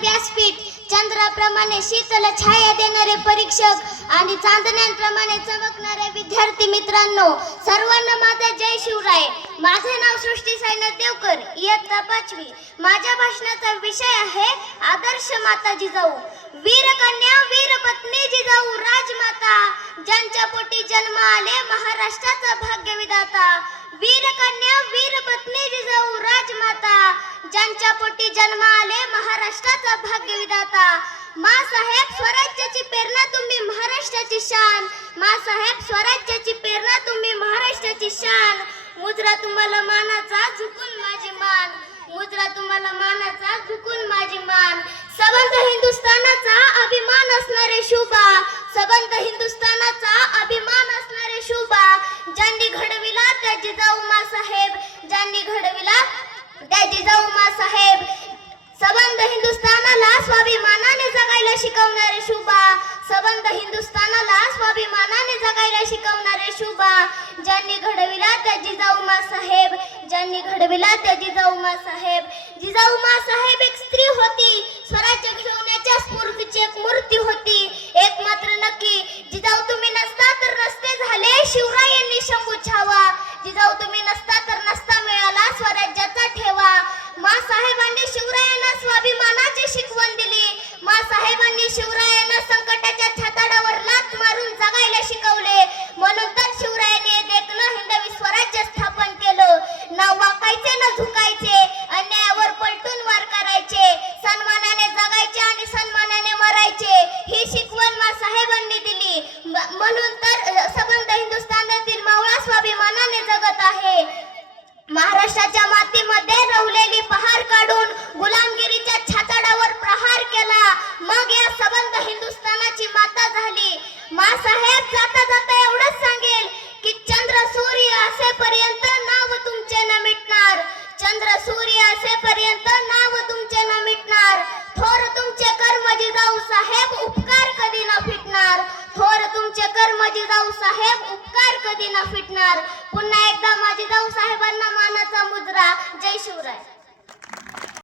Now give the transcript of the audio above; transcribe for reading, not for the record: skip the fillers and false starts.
व्यासपीठ, चंद्राप्रमाणे शीतल छाया देणारे परीक्षक आणि चांदण्यांप्रमाणे चमकणारे विद्यार्थी मित्रांनो, सर्वांना माझा जय शिवराय. माझे नाव सृष्टी साईनाथ देवकर, इयत्ता 5वी. माझ्या भाषणाचा विषय आहे आदर्श माता जिजाऊ. वीरकन्या वीरपत्नी जिजाऊ राजमाता, ज्यांच्या पोटी जन्म आले महाराष्ट्राचा भाग्यविधाता. वीरकन्या वीरपत्नी जिजाऊ राजमाता, ज्यांच्या पोटी जन्म आले महाराष्ट्राचा भाग्यविधाता. माँसाहेब स्वराज्याची प्रेरणा तुम्ही महाराष्ट्राची शान. माँसाहेब स्वराज्याची प्रेरणा तुम्ही महाराष्ट्राची शान. मुजरा तुम्हाला मानाचा झुकून माझी मान. मुजरा तुम्हाला मानाचा झुकून माझी मान. सबंध हिंदुस्थानाचा अभिमान असणारे शुभा. सबंध हिंदुस्थानाचा अभिमान असणारे शुभा, ज्यांनी घडविला त्या जिजाऊ माँसाहेब. ज्यांनी घडविला त्या जिजाऊ माँसाहेब. सबंध हिंदुस्थानाला स्वाभिमानाने जगायला शिकवणारे शुभा. सबंध हिंदुस्थानाला स्वाभिमानाने जगायला शिकवणारे शुभा, ज्यांनी घडविला त्या जिजाऊ माँसाहेब. ज्यांनी घडविला त्या जिजाऊ माँसाहेब. जिजाऊ माँसाहेब एक स्त्री होती, स्वराज्य घडवण्याच्या स्फूर्तीची एक मूर्ती होती. एक मात्र नक्की, जिजाऊ तुम्ही नसता तर नसते झाले शिवरायांनी शंभू छावा. जिजाऊ तुम्ही नसता तर नसता मिळाला स्वराज्याचा ठेवा. माँसाहेबांनी शिवरायांना स्वाभिमानाची शिकवण दिली. माँसाहेबांनी शिवरायांना संकटाच्या छाताडावर लाथ मारून जगायला शिकवले. म्हणून तर शिवरायांनी देखणं हिंदवी स्वराज्य स्थापन केलं. न वाकायचे न झुकायचे, अन्यायावर पलटून वार करायचे, सन्मानाने जगायचे आणि सन्मानाने मरायचे, ही शिकवण माँसाहेबांनी दिली. म्हणून तर सबंध हिंदुस्थानातील मावळा स्वाभिमानाने जगत आहे. महाराष्ट्राच्या मातीमध्ये रवलेली पहार काढून गुलामगिरीच्या छाताडावर प्रहार केला. मग या सबंध हिंदुस्थानाची माता झाली. माँसाहेब जाता जाता एवढंच सांगेल की चंद्र सूर्य असेपर्यंत नाव तुमचे न मिटणार. चंद्र सूर्य असेपर्यंत नाव तुमचे न मिटणार. थोर तुमचे कर्म जिजाऊ साहेब, उपकार कधी न फिटणार. थोर तुमचे कर्म जिजाऊ साहेब, उपकार कधी न फिटणार. पुन्हा एकदा माझी जिजाऊ साहेबांना मानाचा मुजरा. जय शिवराय.